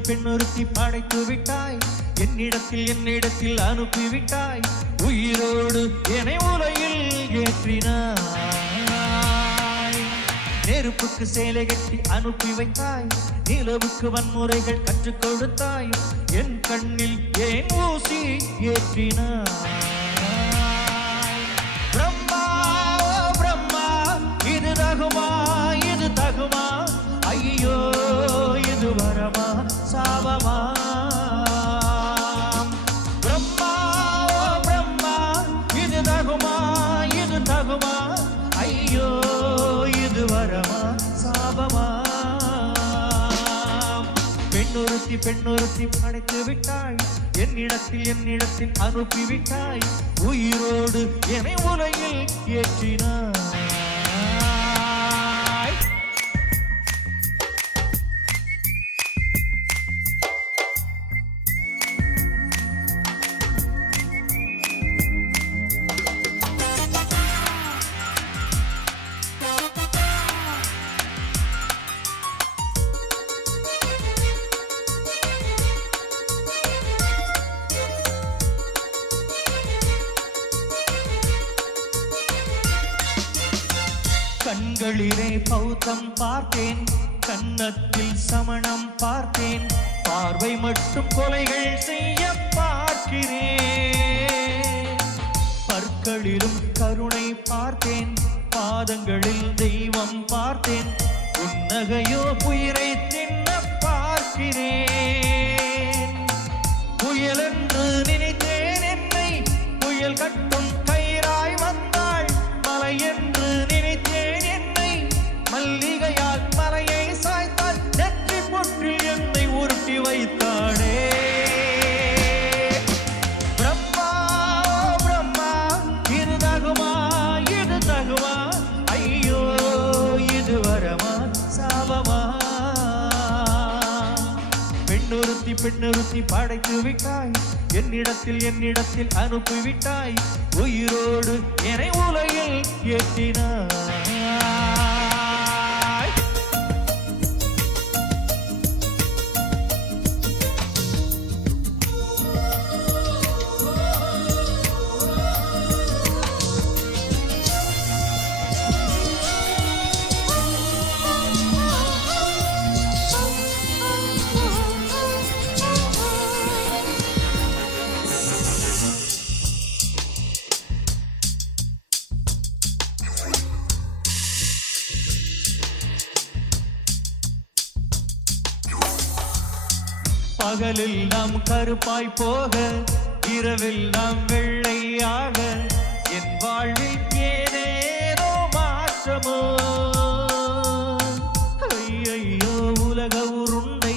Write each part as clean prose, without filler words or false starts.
பெண்ணொருத்தி படைத்து விட்டாய். என்னிடத்தில் அனுப்பிவிட்டாய். உயிரோடு என்னை உலகில் ஏற்றினாய். நெருப்புக்கு சேலை கட்டி அனுப்பி வைத்தாய். நிலவுக்கு வன்முறைகள் கற்றுக் கொடுத்தாய். என் கண்ணில் ஏன் ஊசி ஏற்றினாய். பிரம்மா பிரம்மா, இது தகுமா, இது தகுமா? ஐயோ, இது வரமா சாபமா? பிரம்மா பிரம்மா, இது தகுமா, இது தகுமா? ஐயோ, இது வரமா சாபமா? பெண்ணொருத்தி படைத்து விட்டாய். என்னிடத்தில் அனுப்பிவிட்டாய். உயிரோடு என்னை உலகில் ஏற்றினாய். கண்களிலே பௌத்தம் பார்த்தேன். கன்னத்தில் சமணம் பார்த்தேன். பார்வை மட்டும் கொலைகள் செய்ய பார்க்கிறேன். பற்களிலும் கருணை பார்த்தேன். பாதங்களில் தெய்வம் பார்த்தேன். புன்னகையோ புயலை தின்ன பார்க்கிறேன். புயல் என்று நினைத்தேன் என்னை. புயல் கட்டும் கயிறாய் வந்தாள். மலை என்று நினைத்தேன் என்னை. மல்லிகையால் மலையை சாய்த்தாள். நெற்றி பொற்றில் என்னை உருட்டி வைத்தாளே. பிரம்மா பிரம்மா, இது தகுமா, இது தகுமா? ஐயோ, இது வரமா சாபமா? பெண்ணொருத்தி படைத்து விட்டாய். என்னிடத்தில் அனுப்பிவிட்டாய். உயிரோடு என்னை உலகில் ஏற்றினாய். பகலில் நாம் கருப்பாய் போக, இரவில் நாம் வெள்ளையாக. என் வாழ்வில் ஏதேதோ மாற்றமோ. ஐயோ, உலக உருண்டை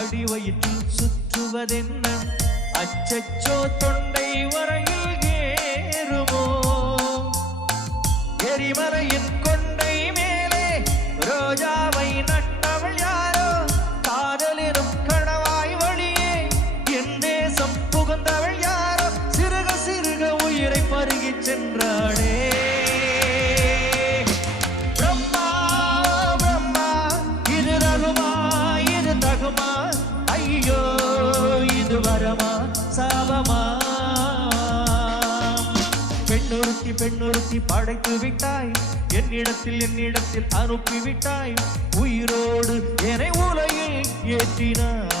அடி வயிற்றில் சுற்றுவதென்ன? அச்சச்சோ, தொண்டை வரையில் ஏறுமோ? எரிமலையின் கொண்டை மேலே ரோஜாவை நட்டவள் யாரோ? காதலினும் கணவாய் வழியே என் தேசம் புகுந்தவள் யாரோ? சிறுக சிறுக உயிரை பருகி சென்றாளே. பிரம்மா பிரம்மா, இது தகுமா, இது தகுமா? ஐயோ, இது வரமா சாபமா? பெண்ணொருத்தி படைத்து விட்டாய். என்னிடத்தில் அனுப்பிவிட்டாய். உயிரோடு என்னை உலகில் ஏற்றினாய்.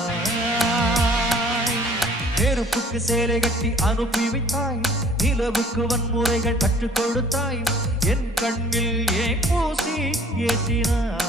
நெருப்புக்கு சேலை கட்டி அனுப்பிவிட்டாய். நிலவுக்கு வன்முறைகள் கற்றுக் கொடுத்தாய். என் கண்ணில் ஏன் பூசி ஏற்றினாய்.